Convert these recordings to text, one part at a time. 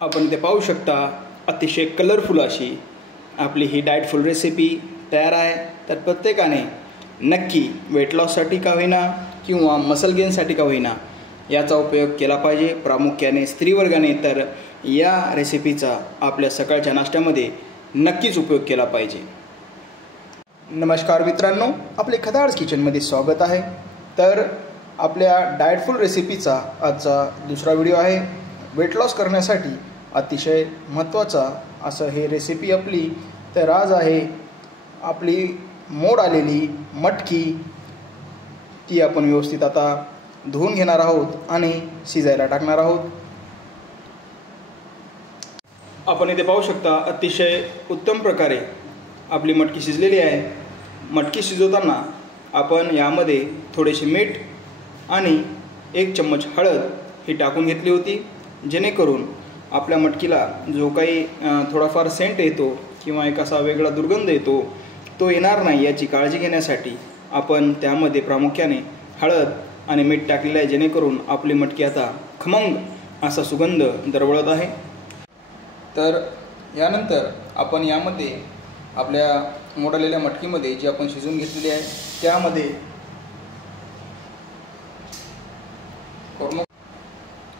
आपण ते पाहू शकता, अतिशय कलरफुल अशी आपली ही डाएटफुल रेसिपी तयार आहे। तर प्रत्येकाने नक्की वेट लॉससाठी का होईना किंवा मसल गेनसाठी का होईना याचा उपयोग केला पाहिजे। प्रामुख्याने स्त्रीवर्गाने तर या रेसिपीचा आपल्या सकाळच्या नाश्त्यामध्ये नक्कीच उपयोग केला पाहिजे। नमस्कार मित्रांनो, आपले खदाड्स किचनमध्ये स्वागत आहे। तर आपल्या डाएटफुल रेसिपीचा आजचा दुसरा व्हिडिओ आहे। वेट लॉस करण्यासाठी अतिशय महत्त्वाचा असं हे रेसिपी आपली। तर आज आहे आपली मोड आलेली मटकी, ती आपण व्यवस्थित आता धुवून घेणार आहोत आणि शिजायला टाकणार आहोत। आपण इथे पाहू शकता, अतिशय उत्तम प्रकारे आपली मटकी शिजलेली आहे। मटकी शिजवताना आपण यामध्ये थोडेसे मीठ आणि 1 चम्मच हळद ही टाकून घेतली होती, जेणेकरून आपल्या मटकीला जो काही थोडाफार सेंट येतो किंवा एक असा वेगळा दुर्गंध येतो तो येणार नाही याची काळजी घेण्यासाठी आपण त्यामध्ये प्रामुख्याने हळद आणि मीठ टाकलेलं आहे, जेणेकरून आपली मटकी आता खमंग असा सुगंध दरवळत आहे। तर यानंतर आपण यामध्ये आपल्या मोडालेल्या मटकीमध्ये जी आपण शिजवून घेतलेली आहे त्यामध्ये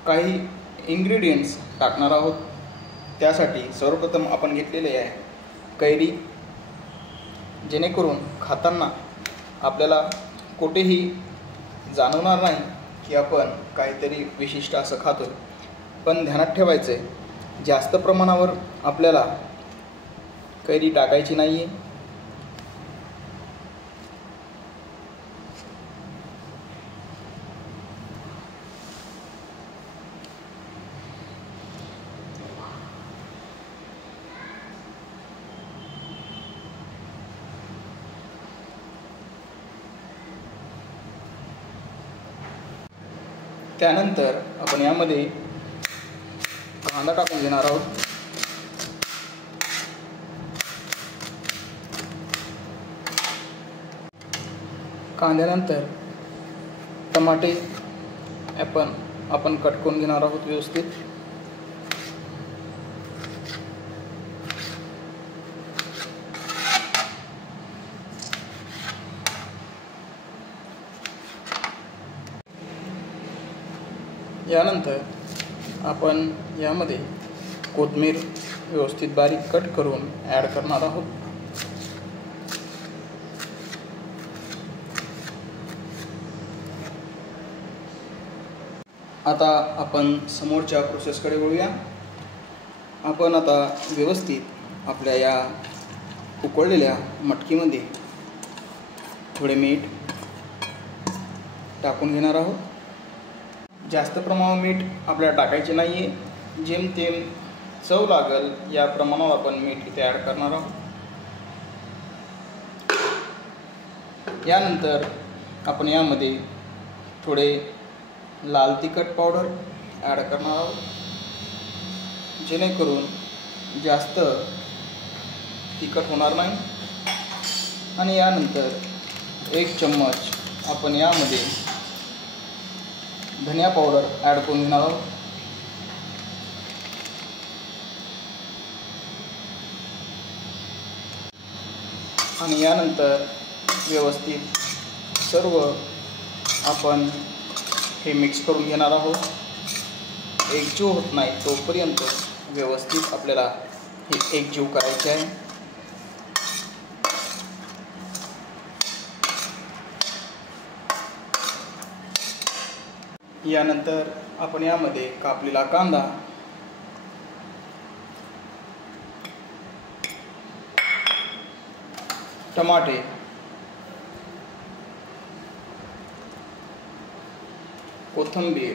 काही इन्ग्रेडियंट्स टाकणार आहोत। त्यासाठी सर्वप्रथम आपण घेतलेले आहे कैरी, जेणेकरून खाताना आपल्याला कुठेही जाणवणार नाही की आपण काहीतरी विशिष्ट असं खातोय। पण ध्यानात ठेवायचं आहे, जास्त प्रमाणावर आपल्याला कैरी टाकायची नाही आहे। त्यानंतर आपण यामध्ये कांदा टाकून घेणार आहोत। कांद्यानंतर टमाटे आपण कट करून घेणार आहोत व्यवस्थित। यानंतर आपण यामध्ये कोथिंबीर व्यवस्थित बारीक कट करून ॲड करणार आहोत। आता आपण समोरच्या प्रोसेसकडे वळूया। आपण आता व्यवस्थित आपल्या या उकळलेल्या मटकीमध्ये थोडे मीठ टाकून घेणार आहोत। जास्त प्रमाणात मीठ आपल्याला टाकायचे नाही आहे, जेमतेम चव लागल या प्रमाणावर आपण मीठ इथे ॲड करणार आहोत। यानंतर आपण यामध्ये थोडे लाल तिखट पावडर ॲड करणार आहोत, जेणेकरून जास्त तिखट होणार नाही। आणि यानंतर 1 चम्मच आपण यामध्ये धनिया पावडर ॲड करून घेणार आहोत। आणि यानंतर व्यवस्थित सर्व आपण हे मिक्स करून घेणार आहोत। एकजीव होत नाही तोपर्यंत व्यवस्थित आपल्याला हे एकजीव करायचे आहे। यानंतर आपण यामध्ये कापलेला कांदा, टमाटे, कोथिंबीर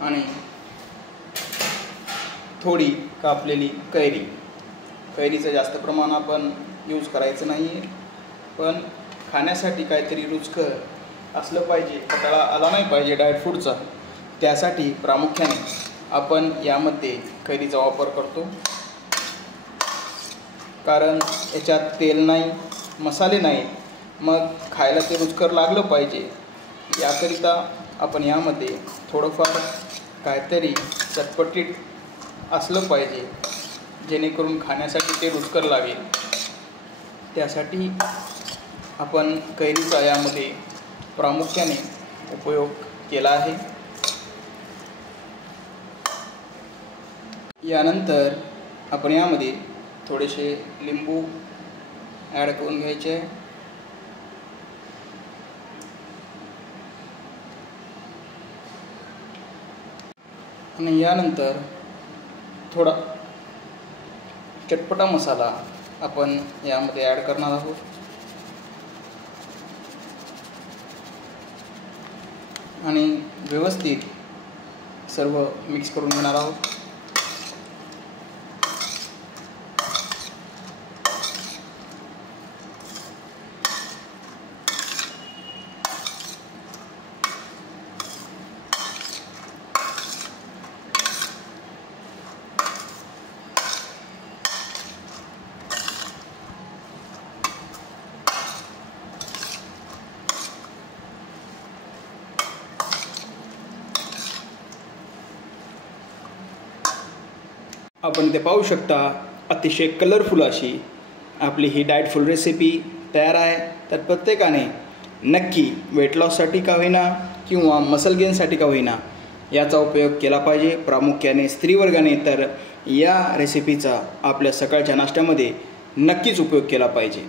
आणि थोडी कापलेली कैरीचं जास्त प्रमाण आपण यूज करायचं नाही आहे, पण खाण्यासाठी काहीतरी रुचकर असलं पाहिजे, कंटाळा आला नाही पाहिजे डाएट फूडचा, त्यासाठी प्रामुख्याने आपण यामध्ये कैरीचा वापर करतो। कारण याच्यात तेल नाही, मसाले नाही, मग खायला ते रुचकर लागलं पाहिजे याकरिता आपण यामध्ये थोडंफार काहीतरी चटपटीत असलं पाहिजे, जेणेकरून खाण्यासाठी ते रुचकर लागेल। त्यासाठी आपण कैरीचा यामध्ये प्रामुख्याने उपयोग केला आहे। यानंतर आपण यामध्ये थोडेसे लिंबू ॲड करून घ्यायचे आहे। आणि यानंतर थोडा चटपटा मसाला आपण यामध्ये ॲड करणार आहोत। आणि व्यवस्थित सर्व मिक्स करून घेणार आहोत। आपण इथे पाहू शकता, अतिशय कलरफुल अशी आपली ही डाएटफुल रेसिपी तयार आहे। तर प्रत्येकाने नक्की वेट लॉससाठी का होईना किंवा मसल गेनसाठी का होईना याचा उपयोग केला पाहिजे। प्रामुख्याने स्त्रीवर्गाने तर या रेसिपीचा आपल्या सकाळच्या नाश्त्यामध्ये नक्कीच उपयोग केला पाहिजे।